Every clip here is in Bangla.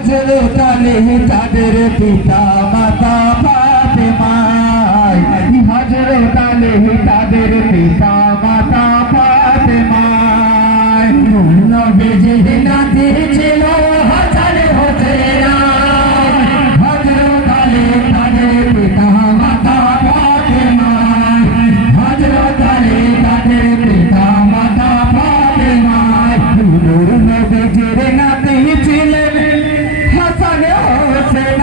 হযরত আলী তাদের পিতা মাতা ফাতেমা হযরত আলী তাদের পিতা মাতা ফাতেমা নবীজির নাতি ছিল হাসান হোসেন হযরত আলী তাদের পিতা মাতা ফাতেমা হযরত আলী তাদের পিতা মাতা ফাতেমা নূর নবীজির নাতি ছিলেন হাসান হোসেন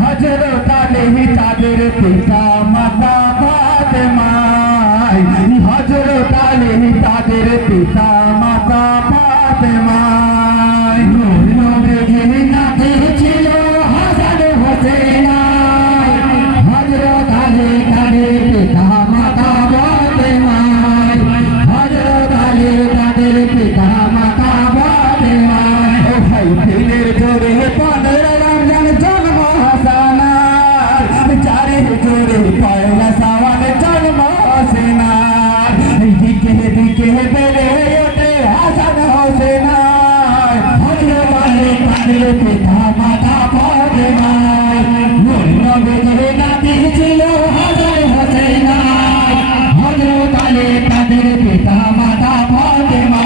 হযরত আলী তাদের পিতা মাতা ফাতেমা হযরত আলী তাদের পিতা মাতা ফাতেমা নবীজির নাতি ছিল হাসান হোসেন হযরত আলী তাদের পিতা মাতা ফাতেমা হযরত আলী তাদের পিতা মাতা ফাতেমা ও ভাই দিনের জোরে 15 রমজান জন্ম হাসানার চারের জোরে পয়লা শাওয়াল জন্ম হোসেনার দিকে দিকে বেড়ে ওঠে হাসান হোসেন হযরত আলী তাদের পিতা মাতা ফাতেমা নবীজির নাতি ছিল হাসান হোসেন হযরত আলী তাদের পিতা মাতা ফাতেমা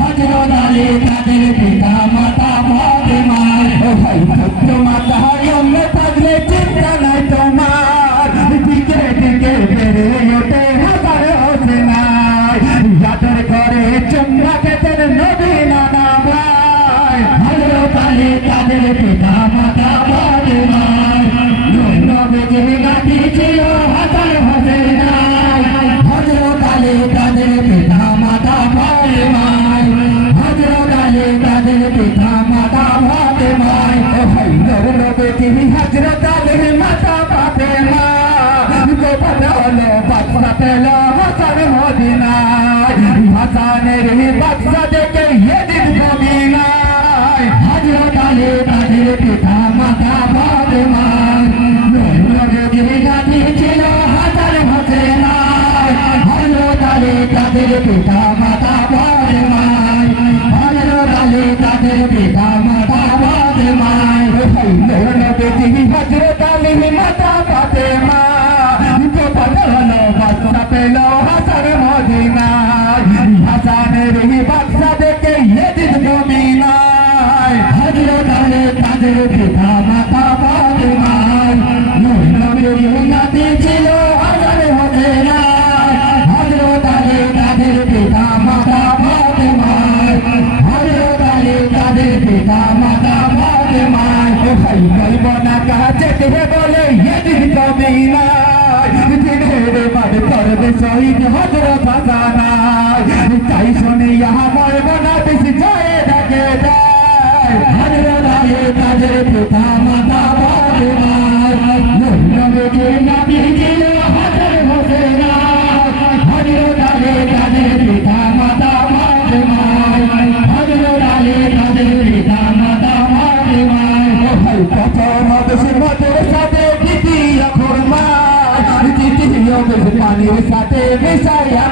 হযরত আলী তাদের পিতা মাতা ফাতেমা ও ভাই পুত্র মাতা অন্য থাকলে চিন্তা নাই তোমার দিকে দিকে বেড়ে ওঠে হাসান হোসেন যাদের করে চুম্বা খেতেন নবী নানা ভাই হযরত আলী তাদের পিতা মাতা ফাতেমা নবীজির নাতি ছিল হাসান হোসেন হযরত আলী তাদের পিতা মাতা ফাতেমা হযরত আলী তাদের পিতা মাতা ফাতেমা ও ভাই নবীজি হযরত আলী মাতা ফাতেমা গোপন হলো বাদশা পেল হাসান মদিনায় হাসানের বাদশা দেখে ইয়েদিন মদিনায় হযরত আলী তাদের পিতা মাতা ফাতেমা নবীজির নাতি ছিল হাসান হোসেন হযরত আলী তাদের পিতা মাতা ফাতেমা হযরত আলী তাদের পিতা মাতা ফাতেমা নবীজি হযরত আলী মাতা ফাতেমা গোপন হলো বাদশা পেল হাসান মদিনায় হাসানের বাদশা দেখে ইয়েদিন মদিনায় হযরত আলী তাদের পিতা মাতা ফাতেমা নবীজির নাতি ছিল হাসান হোসেন হযরত আলী তাদের পিতা মাতা ফাতেমা হযরত আলী তাদের পিতা মাতা ফাতেমা ও ভাই বলবো না কাছে বলে ইয়েদিন মদিনায় দিনের বাড়ি করবে শহীদ হযরত হাসান তাই শুনে ইহা বলবো না বেশি জয় ডাকে দেয় হযরত আলী তাদের পিতা মাতা ফাতেমা নবীজির নাতি ছিল হাসান হোসেন হযরত আলী তাদের পিতা মাতা ফাতেমা হযরত আলী তাদের পিতা মাতা ফাতেমা ও ভাই প্রথম বেশি মতের সাথে দ্বিতীয় খুরমা দ্বিতীয় বেশি পানির সাথে মিশাইয়া